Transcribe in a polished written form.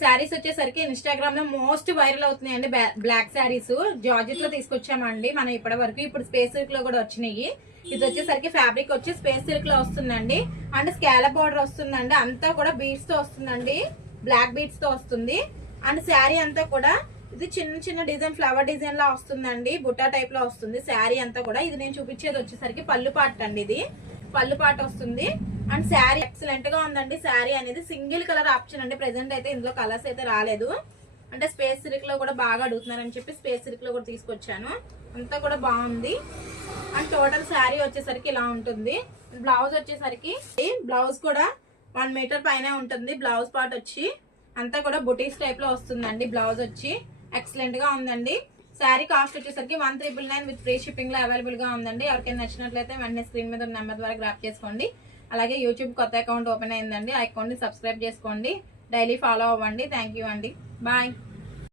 శారీస్ వచ్చేసరికి ఇన్స్టాగ్రామ్ లో most viral అవుతున్నాయండి బ్లాక్ శారీస్. జార్జెట్ లో తీసుకొచ్చామండి మనం ఇప్పటి వరకు. ఇప్పుడు స్పేస్ సిల్క్ లో కూడా వచ్చినాయి. ఇది వచ్చేసరికి ఫ్యాబ్రిక్ వచ్చి స్పేస్ సిల్క్ లో వస్తుందండి. అండ్ స్కాలప్ బార్డర్ వస్తుందండి. అంతా కూడా బీడ్స్ తో వస్తుందండి, బ్లాక్ బీడ్స్ తో వస్తుంది. అండ్ శారీ అంతా కూడా ఇది చిన్న చిన్న డిజైన్, ఫ్లవర్ డిజైన్ లా వస్తుందండి. బుట్టా టైప్ లో వస్తుంది శారీ అంతా కూడా. ఇది నేను చూపించేది వచ్చేసరికి పళ్ళు పాట అండి. ఇది పళ్ళు పాట వస్తుంది. అండ్ శారీ ఎక్సలెంట్ గా ఉందండి. శారీ అనేది సింగిల్ కలర్ ఆప్షన్ అండి. ప్రెసెంట్ అయితే ఇందులో కలర్స్ అయితే రాలేదు. అంటే స్పేస్ సిల్క్ లో కూడా బాగా అడుగుతున్నారని చెప్పి స్పేస్ సిల్క్ లో కూడా తీసుకొచ్చాను. అంతా కూడా బాగుంది. అండ్ టోటల్ శారీ వచ్చేసరికి ఇలా ఉంటుంది. బ్లౌజ్ వచ్చేసరికి బ్లౌజ్ కూడా 1 మీటర్ పైన ఉంటుంది. బ్లౌజ్ పార్ట్ వచ్చి అంతా కూడా బుటీస్ టైప్ లో వస్తుందండి. బ్లౌజ్ వచ్చి ఎక్సలెంట్ గా ఉందండి. శారీ కాస్ట్ వచ్చేసరికి 1399 విత్ ఫ్రీ షిప్పింగ్ లో అవైలబుల్ గా ఉందండి. ఎవరికైనా నచ్చినట్లయితే వెంటనే స్క్రీన్ మీద ఉన్న నెంబర్ ద్వారా గ్రాప్ చేసుకోండి. అలాగే యూట్యూబ్ కొత్త అకౌంట్ ఓపెన్ అయిందండి. ఆ అకౌంట్ ని సబ్స్క్రైబ్ చేసుకోండి. డైలీ ఫాలో అవ్వండి. థ్యాంక్ యూ అండి. బాయ్.